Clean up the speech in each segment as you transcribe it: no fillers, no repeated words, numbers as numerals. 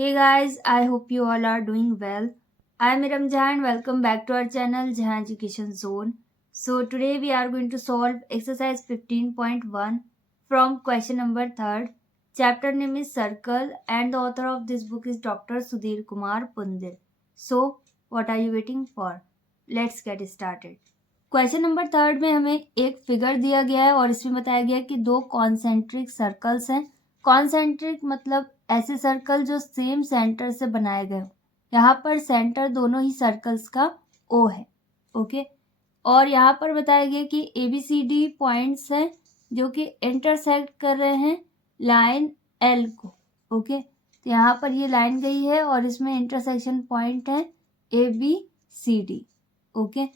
Hey guys, I hope you all are doing well. I am Iram Jahan and welcome back to our channel Jahan Education Zone. So today we are going to solve exercise 15.1 from question number 3rd. Chapter name is Circle and the author of this book is Dr. Sudhir Kumar Pundir. So what are you waiting for? Let's get started. Question number 3rd में हमें एक figure दिया गया है और इसमें बताया गया है कि दो कॉन्सेंट्रिक सर्कल्स हैं. कॉन्सेंट्रिक मतलब ऐसे सर्कल जो सेम सेंटर से बनाए गए हो. यहाँ पर सेंटर दोनों ही सर्कल्स का ओ है. ओके. और यहाँ पर बताया गया कि ABCD पॉइंट्स हैं जो कि इंटरसेक्ट कर रहे हैं लाइन L को. ओके. तो यहाँ पर ये लाइन गई है और इसमें इंटरसेक्शन पॉइंट है ABCD. ओके.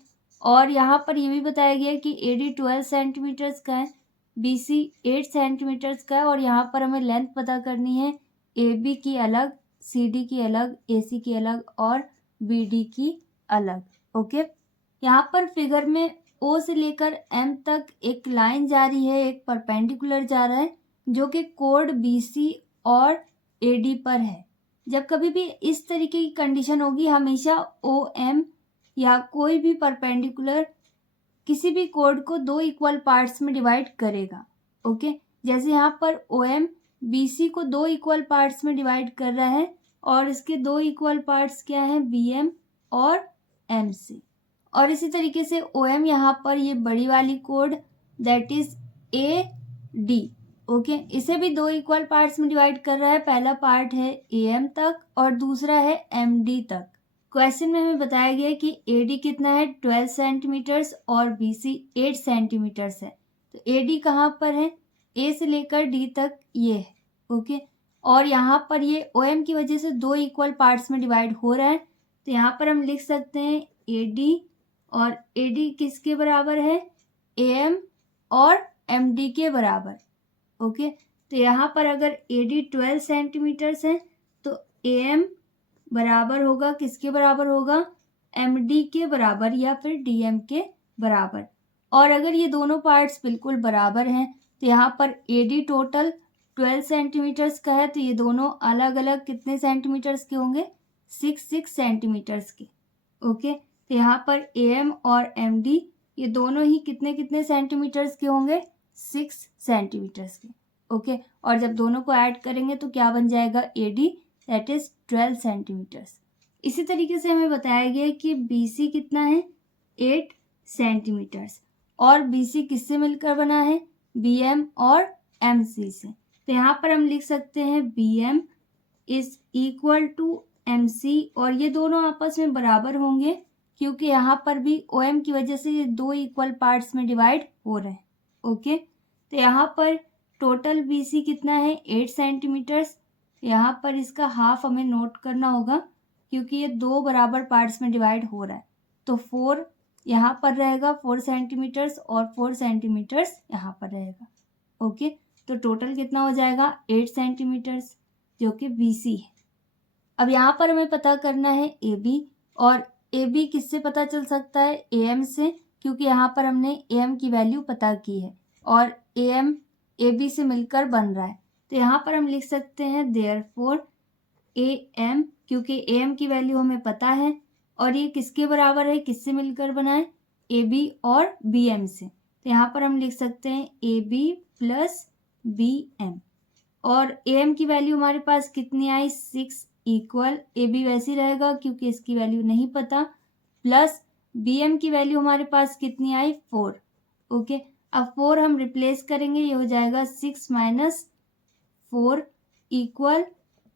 और यहाँ पर ये भी बताया गया कि AD 12 सेंटीमीटर्स का है, BC 8 सेंटीमीटर्स का है और यहाँ पर हमें लेंथ पता करनी है AB की अलग, CD की अलग, AC की अलग और BD की अलग. ओके. यहाँ पर फिगर में O से लेकर M तक एक लाइन जा रही है, एक परपेंडिकुलर जा रहा है जो कि कोड BC और AD पर है. जब कभी भी इस तरीके की कंडीशन होगी हमेशा OM या कोई भी परपेंडिकुलर किसी भी कोड को दो इक्वल पार्ट्स में डिवाइड करेगा. ओके. जैसे यहाँ पर OM BC को दो इक्वल पार्ट्स में डिवाइड कर रहा है और इसके दो इक्वल पार्ट्स क्या हैं BM और MC. और इसी तरीके से OM यहाँ पर ये बड़ी वाली code that is AD. Okay. इसे भी दो इक्वल पार्ट्स में डिवाइड कर रहा है. पहला पार्ट है AM तक और दूसरा है MD तक. क्वेश्चन में हमें बताया गया है कि AD कितना है 12 सेंटीमीटर्स और BC 8 सेंटीमीटर्स है. तो AD कहाँ पर है? A से लेकर D तक ये है. ओके. और यहाँ पर ये OM की वजह से दो इक्वल पार्ट्स में डिवाइड हो रहा है. तो यहाँ पर हम लिख सकते हैं AD और AD किसके बराबर है? AM और MD के बराबर. ओके. तो यहाँ पर अगर AD 12 सेंटीमीटर्स है तो AM बराबर होगा किसके बराबर होगा? MD के बराबर या फिर DM के बराबर. और अगर ये दोनों पार्ट्स बिल्कुल बराबर हैं तो यहाँ पर AD टोटल 12 सेंटीमीटर्स का है तो ये दोनों अलग अलग कितने सेंटीमीटर्स के होंगे? 6 सेंटीमीटर्स के. ओके. तो यहाँ पर AM और MD ये दोनों ही कितने कितने सेंटीमीटर्स के होंगे? 6 सेंटीमीटर्स के. ओके. और जब दोनों को ऐड करेंगे तो क्या बन जाएगा? AD that is 12 centimetres. इसी तरीके से हमें बताया गया कि BC कितना है? 8 सेंटीमीटर्स. और BC किससे मिलकर बना है? BM और MC से. तो यहाँ पर हम लिख सकते हैं BM is equal to MC और ये दोनों आपस में बराबर होंगे क्योंकि यहाँ पर भी OM की वजह से ये दो इक्वल पार्ट्स में डिवाइड हो रहे हैं. ओके. तो यहाँ पर टोटल BC कितना है? 8 सेंटीमीटर्स. यहाँ पर इसका हाफ हमें नोट करना होगा क्योंकि ये दो बराबर पार्ट्स में डिवाइड हो रहा है. तो 4 यहाँ पर रहेगा 4 सेंटीमीटर्स और 4 सेंटीमीटर्स यहाँ पर रहेगा. ओके. तो टोटल कितना हो जाएगा? 8 सेंटीमीटर्स जो कि BC है. अब यहाँ पर हमें पता करना है AB और AB किससे पता चल सकता है? AM से क्योंकि यहाँ पर हमने AM की वैल्यू पता की है और AM AB से मिलकर बन रहा है. तो यहाँ पर हम लिख सकते हैं देयरफॉर AM क्योंकि AM की वैल्यू हमें पता है और ये किसके बराबर है? किससे मिलकर बना है? AB और BM से. तो यहाँ पर हम लिख सकते हैं AB प्लस BM और AM की वैल्यू हमारे पास कितनी आई? 6 इक्वल AB वैसे रहेगा क्योंकि इसकी वैल्यू नहीं पता प्लस BM की वैल्यू हमारे पास कितनी आई? 4. ओके. अब 4 हम रिप्लेस करेंगे ये हो जाएगा 6 माइनस 4 इक्वल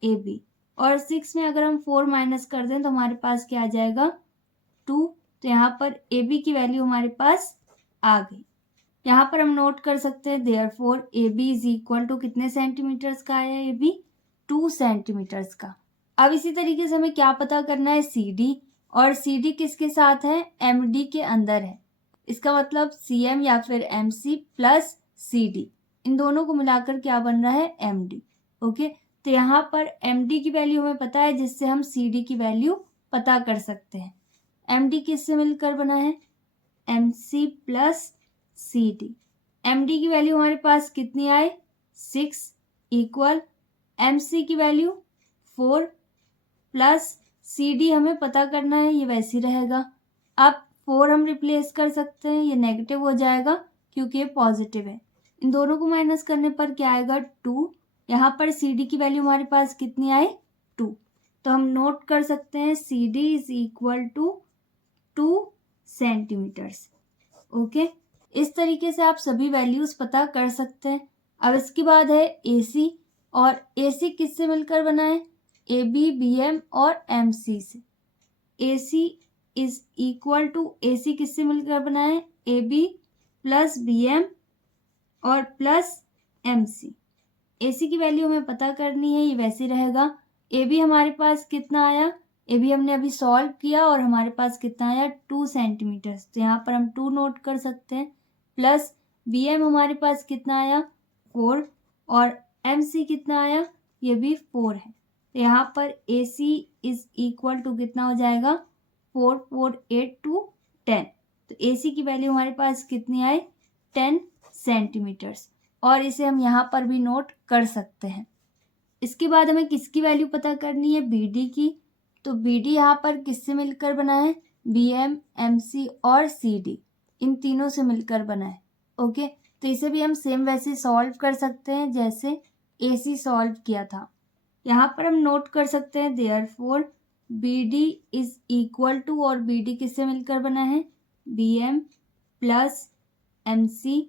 AB और 6 में अगर हम 4 माइनस कर दें तो हमारे पास क्या आ जाएगा? 2. तो यहाँ पर AB की वैल्यू हमारे पास आ गई. यहाँ पर हम नोट कर सकते हैं therefore AB is equal to कितने सेंटीमीटर्स का आया? AB 2 सेंटीमीटर्स का. अब इसी तरीके से हमें क्या पता करना है? CD और CD किसके साथ है? MD के अंदर है. इसका मतलब CM या फिर MC प्लस CD इन दोनों को मिलाकर क्या बन रहा है? MD. ओके. तो यहाँ पर MD की वैल्यू हमें पता है जिससे हम CD की वैल्यू पता कर सकते हैं. MD किससे मिलकर बना है? MC plus CD. MD की वैल्यू हमारे पास कितनी आए? 6 इक्वल MC की वैल्यू 4 प्लस CD हमें पता करना है, ये वैसे ही रहेगा। अब 4 हम रिप्लेस कर सकते हैं, ये नेगेटिव हो जाएगा क्योंकि ये पॉजिटिव है। इन दोनों को माइनस करने पर क्या आएगा 2। यहाँ पर CD की वैल्यू हमारे पास कितनी आई 2, तो हम नोट कर सकते हैं CD is equal to 2 centimetres. Okay, इस तरीके से आप सभी वैल्यूज पता कर सकते हैं। अब इसके बाद है AC, और AC किससे मिलकर बना है AB, BM और MC से। AC is equal to AC किससे मिलकर बना है AB प्लस BM और प्लस MC। AC की वैल्यू हमें पता करनी है, ये वैसे रहेगा। AB हमारे पास कितना आया, AB हमने अभी सॉल्व किया और हमारे पास कितना आया 2 सेंटीमीटर्स, तो यहाँ पर हम 2 नोट कर सकते हैं। प्लस BM हमारे पास कितना आया 4 और MC कितना आया, ये भी 4 है। तो यहाँ पर AC इज इक्वल टू कितना हो जाएगा 4 4 8 2 10। तो AC की वैल्यू हमारे पास कितनी आई 10 सेंटीमीटर्स, और इसे हम यहाँ पर भी नोट कर सकते हैं। इसके बाद हमें किसकी वैल्यू पता करनी है BD की, तो BD यहाँ पर किससे मिलकर बना है BM, MC और CD, इन तीनों से मिलकर बना है। ओके, तो इसे भी हम सेम वैसे सॉल्व कर सकते हैं जैसे AC सॉल्व किया था। यहाँ पर हम नोट कर सकते हैं therefore BD is equal to, और BD किससे मिलकर बना है BM plus MC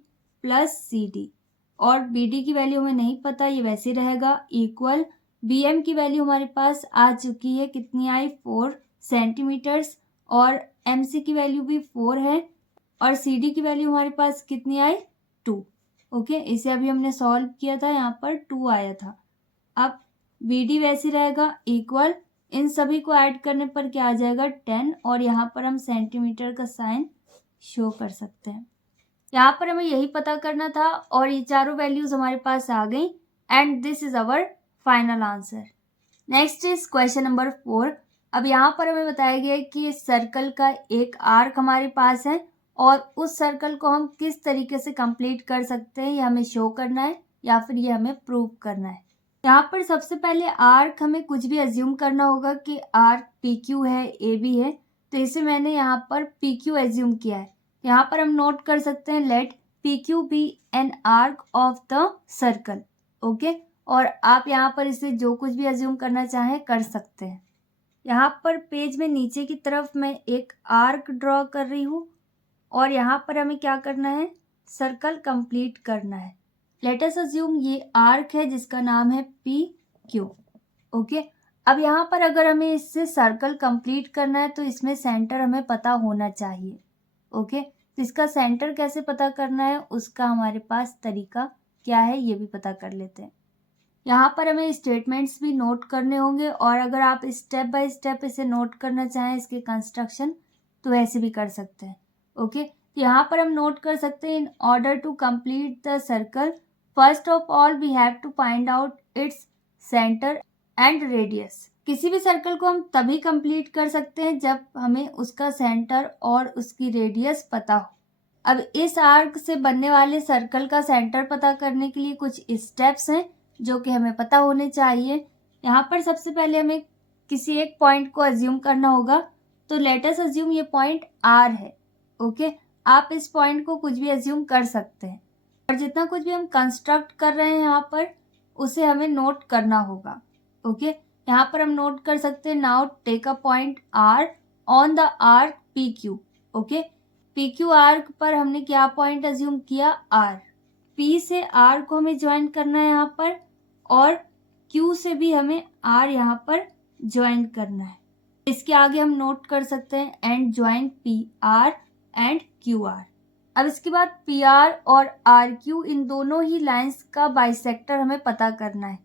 plus CD, और BD की वैल्यू हमें नहीं पता, ये वैसे रहेगा इक्वल। BM की वैल्यू हमारे पास आ चुकी है, कितनी आई 4 सेंटीमीटर्स, और MC की वैल्यू भी 4 है, और CD की वैल्यू हमारे पास कितनी आई 2। ओके, इसे अभी हमने सॉल्व किया था, यहाँ पर 2 आया था। अब BD वैसे रहेगा इक्वल, इन सभी को ऐड करने पर क्या आ जाएगा 10, और यहाँ पर हम सेंटीमीटर का साइन शो कर सकते हैं। यहाँ पर हमें यही पता करना था, और ये चारों वैल्यूज हमारे पास आ गई, and this is our final answer. Next is question number 4। अब यहाँ पर हमें बताया गया है कि इस सर्कल का एक आर्क हमारे पास है, और उस सर्कल को हम किस तरीके से कंप्लीट कर सकते हैं, ये हमें शो करना है या फिर ये हमें प्रूव करना है। यहाँ पर सबसे पहले आर्क हमें कुछ भी अज्यूम करना होगा कि आर्क PQ है, AB है, तो इसे मैंने यहाँ पर PQ अज्यूम किया है। यहाँ पर हम नोट कर सकते हैं let PQ be an arc of the circle. Okay, और आप यहाँ पर इसे जो कुछ भी अज्यूम करना चाहें कर सकते हैं। यहाँ पर पेज में नीचे की तरफ मैं एक आर्क ड्रॉ कर रही हूँ, और यहाँ पर हमें क्या करना है सर्कल कंप्लीट करना है। लेट अस अज्यूम ये आर्क है जिसका नाम है PQ। ओके, अब यहाँ पर अगर हमें इससे सर्कल कंप्लीट करना है तो इसमें सेंटर हमें पता होना चाहिए। ओके, तो इसका सेंटर कैसे पता करना है उसका हमारे पास तरीका क्या है ये भी पता कर लेते हैं। यहाँ पर हमें स्टेटमेंट्स भी नोट करने होंगे, और अगर आप स्टेप बाय स्टेप इसे नोट करना चाहें इसके कंस्ट्रक्शन तो ऐसे भी कर सकते हैं। ओके, तो यहाँ पर हम नोट कर सकते हैं in order to complete the circle first of all we have to find out its centre and radius. किसी भी सर्कल को हम तभी कंप्लीट कर सकते हैं जब हमें उसका सेंटर और उसकी रेडियस पता हो। अब इस आर्क से बनने वाले सर्कल का सेंटर पता करने के लिए कुछ स्टेप्स हैं जो कि हमें पता होने चाहिए। यहाँ पर सबसे पहले हमें किसी एक पॉइंट को अज्यूम करना होगा, तो लेट अस अज्यूम ये पॉइंट R है। ओके, आप इस पॉइंट को कुछ भी अज्यूम कर सकते हैं, और जितना कुछ भी हम कंस्ट्रक्ट कर रहे हैं यहाँ पर उसे हमें नोट करना होगा। ओके, यहाँ पर हम नोट कर सकते हैं now take a point R on the arc PQ। Okay, PQ arc पर हमने क्या पॉइंट अज्यूम किया R। P से R को हमें ज्वाइन करना है यहाँ पर, और Q से भी हमें R यहाँ पर ज्वाइन करना है। इसके आगे हम नोट कर सकते हैं and join PR and QR। अब इसके बाद PR और RQ इन दोनों ही लाइंस का बाइसेक्टर हमें पता करना है।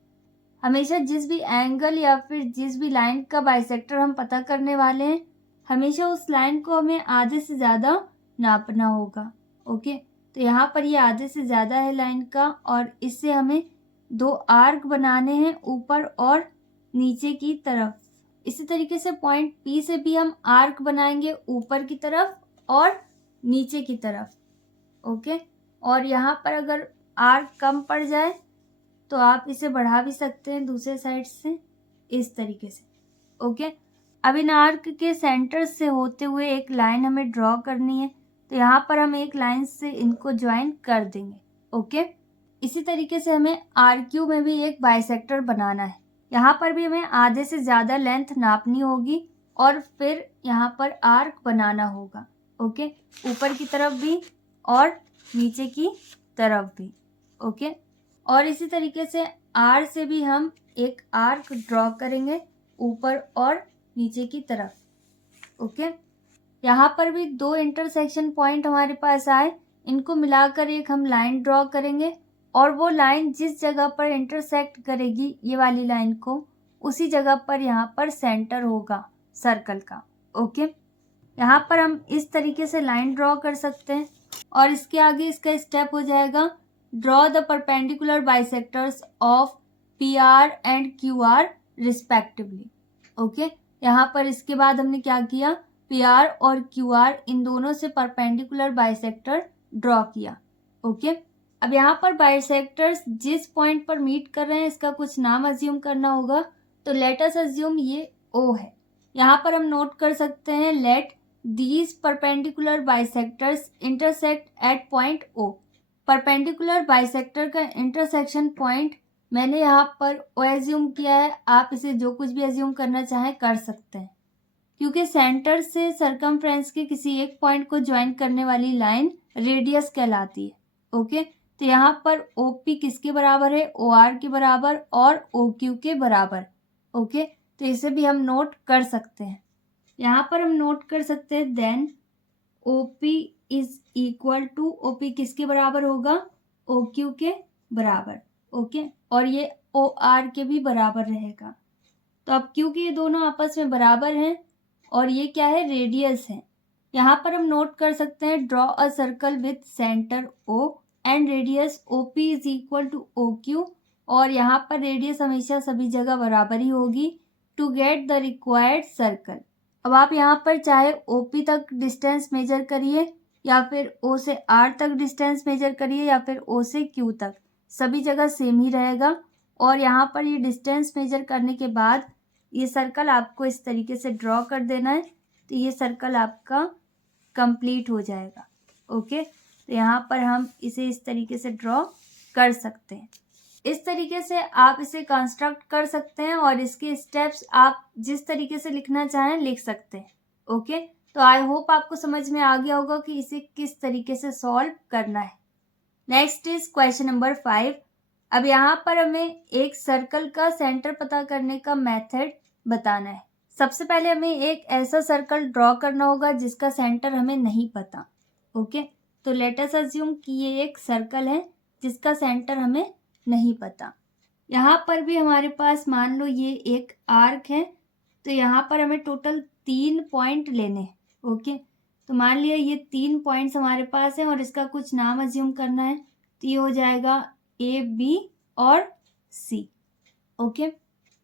हमेशा जिस भी एंगल या फिर जिस भी लाइन का बाइसेक्टर हम पता करने वाले हैं हमेशा उस लाइन को हमें आधे से ज़्यादा नापना होगा। ओके, तो यहाँ पर ये आधे से ज़्यादा है लाइन का, और इससे हमें 2 आर्क बनाने हैं ऊपर और नीचे की तरफ। इसी तरीके से पॉइंट P से भी हम आर्क बनाएंगे ऊपर की तरफ और नीचे की तरफ। ओके, और यहाँ पर अगर आर्क कम पड़ जाए तो आप इसे बढ़ा भी सकते हैं दूसरे साइड से इस तरीके से। ओके। अब इन आर्क के सेंटर से होते हुए एक लाइन हमें ड्रॉ करनी है, तो यहाँ पर हम एक लाइन से इनको ज्वाइन कर देंगे। ओके। इसी तरीके से हमें RQ में भी एक बाइसेक्टर बनाना है। यहाँ पर भी हमें आधे से ज़्यादा लेंथ नापनी होगी और फिर यहाँ पर आर्क बनाना होगा। ओके, ऊपर की तरफ भी और नीचे की तरफ भी। ओके, और इसी तरीके से R से भी हम एक आर्क ड्रॉ करेंगे ऊपर और नीचे की तरफ। ओके, यहाँ पर भी दो इंटरसेक्शन पॉइंट हमारे पास आए, इनको मिलाकर एक हम लाइन ड्रॉ करेंगे और वो लाइन जिस जगह पर इंटरसेक्ट करेगी ये वाली लाइन को, उसी जगह पर यहाँ पर सेंटर होगा सर्कल का। ओके, यहाँ पर हम इस तरीके से लाइन ड्रॉ कर सकते हैं और इसके आगे इसका स्टेप हो जाएगा draw the perpendicular bisectors of PR and QR respectively. Okay, यहाँ पर इसके बाद हमने क्या किया, PR और QR इन दोनों से परपेंडिकुलर बाइसेक्टर ड्रॉ किया। ओके, अब यहाँ पर बाइसेक्टर्स जिस पॉइंट पर मीट कर रहे हैं इसका कुछ नाम अज्यूम करना होगा, तो लेट अस अज्यूम ये O है। यहाँ पर हम नोट कर सकते हैं let these perpendicular bisectors intersect at point O। Perpendicular bisector का इंटरसेक्शन पॉइंट मैंने यहाँ पर O एज्यूम किया है, आप इसे जो कुछ भी एज्यूम करना चाहें कर सकते हैं, क्योंकि सेंटर से सरकमफ्रेंस के किसी एक पॉइंट को ज्वाइन करने वाली लाइन रेडियस कहलाती है। ओके, तो यहाँ पर OP किसके बराबर है, OR के बराबर और OQ के बराबर। ओके, तो इसे भी हम नोट कर सकते हैं। यहाँ पर हम नोट कर सकते हैं then OP is equal to, OP किसके बराबर होगा, OQ के बराबर। ओके, और ये OR के भी बराबर रहेगा। तो अब क्योंकि ये दोनों आपस में बराबर हैं और ये क्या है, रेडियस है, यहाँ पर हम नोट कर सकते हैं draw a circle with centre O and radius OP is equal to OQ, और यहाँ पर रेडियस हमेशा सभी जगह बराबर ही होगी to get the required circle. अब आप यहाँ पर चाहे OP तक डिस्टेंस मेजर करिए या फिर O से R तक डिस्टेंस मेजर करिए या फिर O से Q तक, सभी जगह सेम ही रहेगा। और यहाँ पर ये डिस्टेंस मेजर करने के बाद ये सर्कल आपको इस तरीके से ड्रॉ कर देना है, तो ये सर्कल आपका कंप्लीट हो जाएगा। ओके, तो यहाँ पर हम इसे इस तरीके से ड्रॉ कर सकते हैं। इस तरीके से आप इसे कंस्ट्रक्ट कर सकते हैं और इसके स्टेप्स आप जिस तरीके से लिखना चाहें लिख सकते हैं। ओके, तो आई होप आपको समझ में आ गया होगा कि इसे किस तरीके से सॉल्व करना है। Next is question number 5। अब यहाँ पर हमें एक सर्कल का सेंटर पता करने का मेथड बताना है। सबसे पहले हमें एक ऐसा सर्कल ड्रॉ करना होगा जिसका सेंटर हमें नहीं पता। ओके, तो लेट अस अज्यूम कि ये एक सर्कल है जिसका सेंटर हमें नहीं पता। यहाँ पर भी हमारे पास मान लो ये एक आर्क है, तो यहाँ पर हमें टोटल 3 पॉइंट लेने हैं। ओके, तो मान लिया ये 3 पॉइंट्स हमारे पास हैं और इसका कुछ नाम अज्यूम करना है, तो ये हो जाएगा A, B और C। ओके,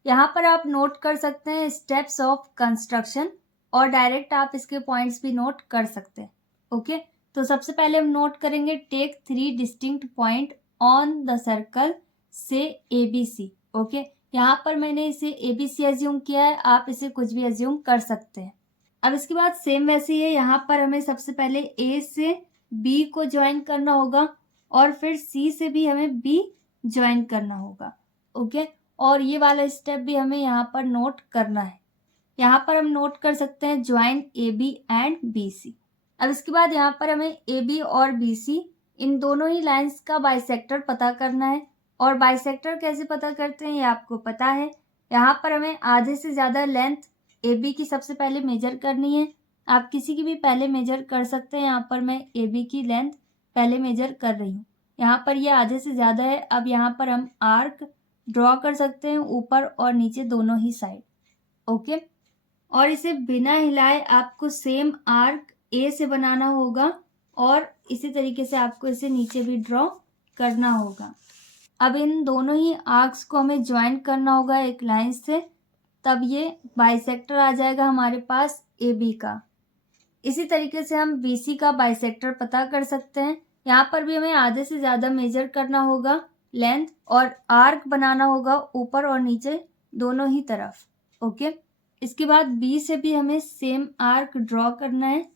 यहाँ पर आप नोट कर सकते हैं स्टेप्स ऑफ कंस्ट्रक्शन और डायरेक्ट आप इसके पॉइंट्स भी नोट कर सकते हैं। ओके, तो सबसे पहले हम नोट करेंगे take 3 distinct point on the circle से ABC। ओके, यहाँ पर मैंने इसे ABC एज्यूम किया है, आप इसे कुछ भी एज्यूम कर सकते हैं। अब इसके बाद सेम वैसे ही है, यहाँ पर हमें सबसे पहले A से B को ज्वाइन करना होगा और फिर C से भी हमें B ज्वाइन करना होगा। ओके, और ये वाला स्टेप भी हमें यहाँ पर नोट करना है। यहाँ पर हम नोट कर सकते हैं ज्वाइन AB एंड BC। अब इसके बाद यहाँ पर हमें AB और BC इन दोनों ही लाइंस का बाइसेक्टर पता करना है, और बाइसेक्टर कैसे पता करते हैं ये आपको पता है। यहाँ पर हमें आधे से ज़्यादा लेंथ AB की सबसे पहले मेजर करनी है। आप किसी की भी पहले मेजर कर सकते हैं, यहाँ पर मैं AB की लेंथ पहले मेजर कर रही हूँ। यहाँ पर ये आधे से ज़्यादा है। अब यहाँ पर हम आर्क ड्रॉ कर सकते हैं ऊपर और नीचे दोनों ही साइड। ओके, और इसे बिना हिलाए आपको सेम आर्क A से बनाना होगा और इसी तरीके से आपको इसे नीचे भी ड्रॉ करना होगा। अब इन दोनों ही आर्क्स को हमें ज्वाइन करना होगा एक लाइन से, तब ये बाइसेक्टर आ जाएगा हमारे पास AB का। इसी तरीके से हम BC का बाइसेक्टर पता कर सकते हैं। यहाँ पर भी हमें आधे से ज़्यादा मेजर करना होगा लेंथ और आर्क बनाना होगा ऊपर और नीचे दोनों ही तरफ। ओके, इसके बाद बी से भी हमें सेम आर्क ड्रॉ करना है,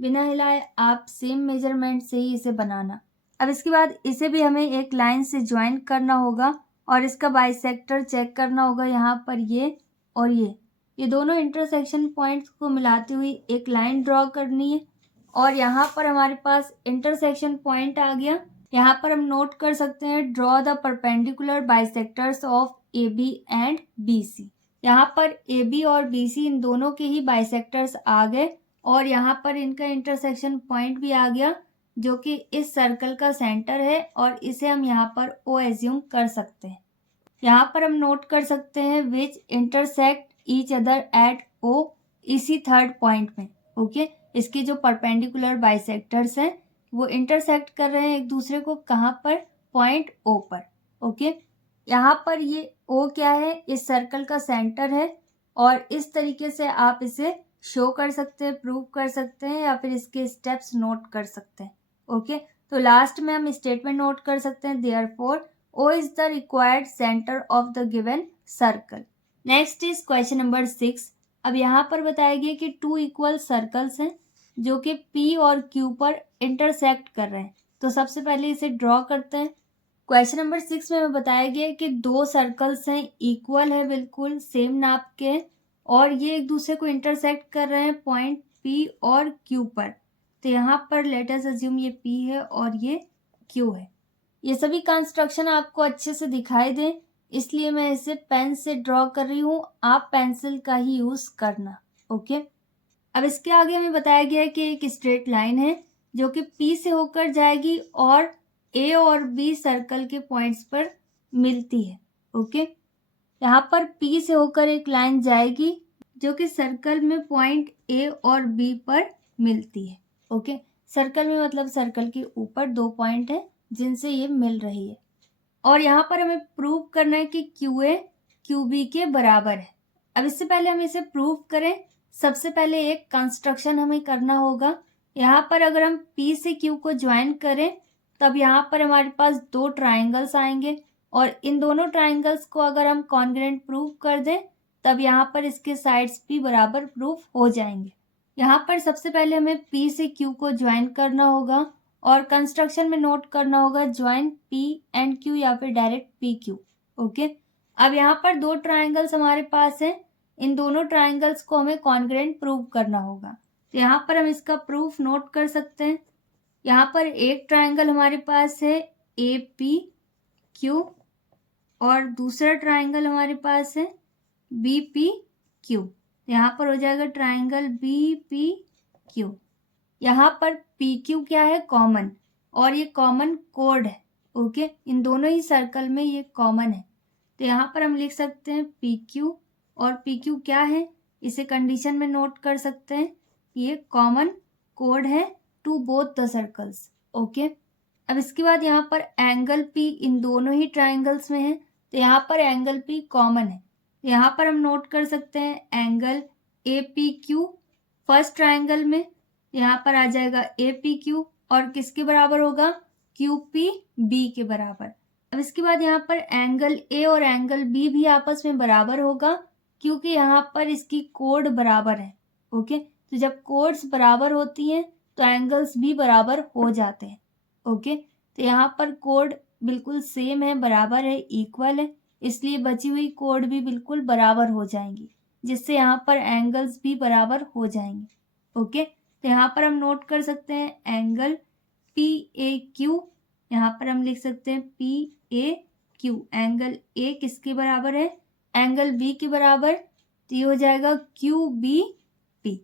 बिना हिलाए आप सेम मेजरमेंट से ही इसे बनाना। अब इसके बाद इसे भी हमें एक लाइन से ज्वाइन करना होगा और इसका बाइसेक्टर चेक करना होगा। यहाँ पर ये और ये दोनों इंटरसेक्शन पॉइंट्स को मिलाती हुई एक लाइन ड्रॉ करनी है और यहाँ पर हमारे पास इंटरसेक्शन पॉइंट आ गया। यहाँ पर हम नोट कर सकते हैं draw the perpendicular bisectors of A B and B C. यहाँ पर ए बी और बी सी इन दोनों के ही बाइसेक्टर्स आ गए और यहाँ पर इनका इंटरसेक्शन पॉइंट भी आ गया जो कि इस सर्कल का सेंटर है और इसे हम यहाँ पर ओ एज्यूम कर सकते हैं। यहाँ पर हम नोट कर सकते हैं which intersect each other at O, इसी थर्ड पॉइंट में। ओके, इसके जो परपेंडिकुलर बाइसेक्टर्स हैं वो इंटरसेक्ट कर रहे हैं एक दूसरे को, कहाँ पर, पॉइंट ओ पर। ओके, यहाँ पर ये ओ क्या है, इस सर्कल का सेंटर है और इस तरीके से आप इसे शो कर सकते हैं, प्रूव कर सकते हैं या फिर इसके स्टेप्स नोट कर सकते हैं। ओके, तो लास्ट में हम स्टेटमेंट नोट कर सकते हैं therefore O is the required center of the given circle. Next is question number 6. अब यहाँ पर बताया गया कि 2 इक्वल सर्कल्स हैं जो कि P और Q पर इंटरसेक्ट कर रहे हैं। तो सबसे पहले इसे ड्रॉ करते हैं। क्वेश्चन नंबर 6 में हमें बताया गया कि 2 सर्कल्स हैं, इक्वल है, बिल्कुल सेम नाप के हैं और ये एक दूसरे को इंटरसेक्ट कर रहे हैं पॉइंट P और Q पर। तो यहाँ पर लेट अस अज्यूम ये P है और ये Q है। ये सभी कंस्ट्रक्शन आपको अच्छे से दिखाई दे इसलिए मैं इसे पेन से ड्रॉ कर रही हूँ, आप पेंसिल का ही यूज करना। ओके, अब इसके आगे हमें बताया गया है कि एक स्ट्रेट लाइन है जो कि P से होकर जाएगी और A और B सर्कल के पॉइंट्स पर मिलती है। ओके, यहाँ पर P से होकर एक लाइन जाएगी जो कि सर्कल में पॉइंट A और B पर मिलती है। ओके, सर्कल में मतलब सर्कल के ऊपर 2 पॉइंट है जिनसे ये मिल रही है और यहाँ पर हमें प्रूव करना है कि QA QB के बराबर है। अब इससे पहले हम इसे प्रूव करें, सबसे पहले एक कंस्ट्रक्शन हमें करना होगा। यहाँ पर अगर हम P से Q को ज्वाइन करें तब यहाँ पर हमारे पास 2 ट्राइंगल्स आएंगे और इन दोनों ट्राइंगल्स को अगर हम कॉन्ग्रुएंट प्रूव कर दें तब यहाँ पर इसके साइड्स भी बराबर प्रूफ हो जाएंगे। यहाँ पर सबसे पहले हमें P से Q को ज्वाइन करना होगा और कंस्ट्रक्शन में नोट करना होगा ज्वाइन P एंड Q या फिर डायरेक्ट PQ। ओके, अब यहाँ पर 2 ट्राइंगल्स हमारे पास हैं, इन दोनों ट्राइंगल्स को हमें कॉन्ग्रुएंट प्रूव करना होगा। तो यहाँ पर हम इसका प्रूफ नोट कर सकते हैं। यहाँ पर एक ट्राइंगल हमारे पास है APQ और दूसरा ट्राइंगल हमारे पास है BPQ। यहाँ पर हो जाएगा ट्राइंगल BPQ। यहाँ पर PQ क्या है, कॉमन, और ये कॉमन कोड है। ओके, इन दोनों ही सर्कल में ये कॉमन है। तो यहाँ पर हम लिख सकते हैं PQ और PQ क्या है, इसे कंडीशन में नोट कर सकते हैं, ये कॉमन कोड है to both the circles. Okay, अब इसके बाद यहाँ पर एंगल P इन दोनों ही ट्राइंगल्स में है तो यहाँ पर एंगल P कॉमन है। यहाँ पर हम नोट कर सकते हैं एंगल APQ फर्स्ट ट्राइंगल में, यहाँ पर आ जाएगा APQ और किसके बराबर होगा, QPB के बराबर। अब इसके बाद यहाँ पर एंगल A और एंगल B भी आपस में बराबर होगा क्योंकि यहाँ पर इसकी कोड बराबर है। ओके, तो जब कोड्स बराबर होती हैं तो एंगल्स भी बराबर हो जाते हैं। ओके, तो यहाँ पर कोड बिल्कुल सेम है, बराबर है, इक्वल है, इसलिए बची हुई कोड भी बिल्कुल बराबर हो जाएंगी जिससे यहाँ पर एंगल्स भी बराबर हो जाएंगे। ओके, तो यहाँ पर हम नोट कर सकते हैं एंगल PAQ, यहाँ पर हम लिख सकते हैं PAQ। एंगल A किसके बराबर है, एंगल B के बराबर, तो ये हो जाएगा QBP।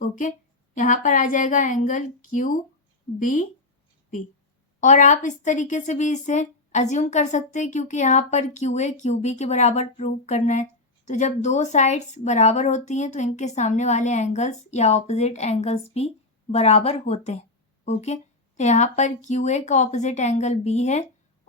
ओके, यहाँ पर आ जाएगा एंगल QBP और आप इस तरीके से भी इसे अज्यूम कर सकते हैं क्योंकि यहाँ पर QA QB के बराबर प्रूव करना है। तो जब 2 साइड्स बराबर होती हैं तो इनके सामने वाले एंगल्स या ऑपोजिट एंगल्स भी बराबर होते हैं। ओके, तो यहाँ पर QA का ऑपोजिट एंगल B है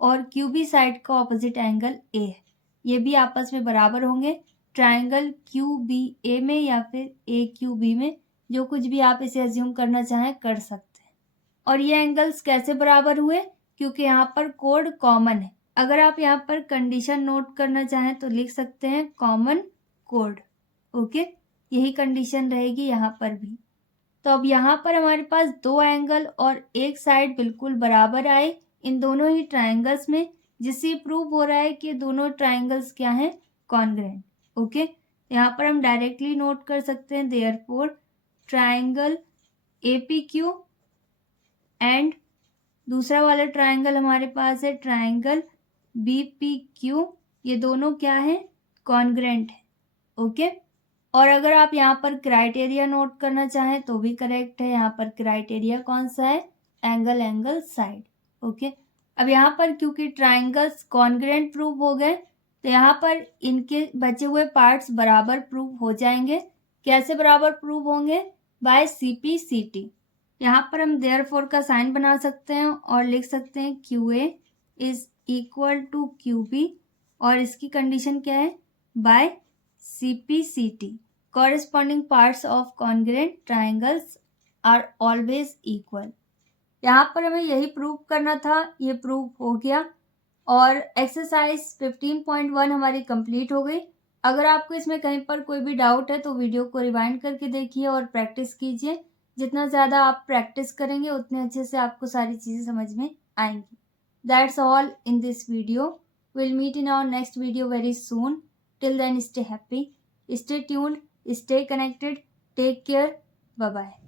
और QB साइड का ऑपोजिट एंगल A है, ये भी आपस में बराबर होंगे ट्राइंगल QBA में या फिर AQB में, जो कुछ भी आप इसे अज्यूम करना चाहें कर सकते हैं। और ये एंगल्स कैसे बराबर हुए, क्योंकि यहाँ पर कोड कॉमन है। अगर आप यहाँ पर कंडीशन नोट करना चाहें तो लिख सकते हैं कॉमन कोड। ओके, यही कंडीशन रहेगी यहाँ पर भी। तो अब यहाँ पर हमारे पास दो एंगल और एक साइड बिल्कुल बराबर आए इन दोनों ही ट्राइंगल्स में, जिससे प्रूव हो रहा है कि दोनों ट्राइंगल्स क्या हैं, कॉन्ग्रुएंट। ओके, यहाँ पर हम डायरेक्टली नोट कर सकते हैं देयरफॉर ट्राइंगल APQ एंड दूसरा वाला ट्राइंगल हमारे पास है ट्राइंगल BPQ, ये दोनों क्या है, कॉन्ग्रुएंट है। ओके, और अगर आप यहाँ पर क्राइटेरिया नोट करना चाहें तो भी करेक्ट है। यहाँ पर क्राइटेरिया कौन सा है, एंगल एंगल साइड। ओके, अब यहाँ पर क्योंकि ट्राइंगल्स कॉन्ग्रुएंट प्रूव हो गए तो यहाँ पर इनके बचे हुए पार्ट्स बराबर प्रूव हो जाएंगे। कैसे बराबर प्रूव होंगे, बाय CP/CT। यहाँ पर हम देयरफॉर का साइन बना सकते हैं और लिख सकते हैं QA is equal to QB, और इसकी कंडीशन क्या है, by CP/CT corresponding parts of congruent triangles are always equal। यहाँ पर हमें यही प्रूव करना था, ये प्रूव हो गया और एक्सरसाइज 15.1 हमारी कंप्लीट हो गई। अगर आपको इसमें कहीं पर कोई भी डाउट है तो वीडियो को रिवाइंड करके देखिए और प्रैक्टिस कीजिए। जितना ज़्यादा आप प्रैक्टिस करेंगे उतने अच्छे से आपको सारी चीज़ें समझ में आएंगी। That's all in this video. Will meet in our next video very soon. Till then stay happy, stay tuned, stay connected, take care, bye bye।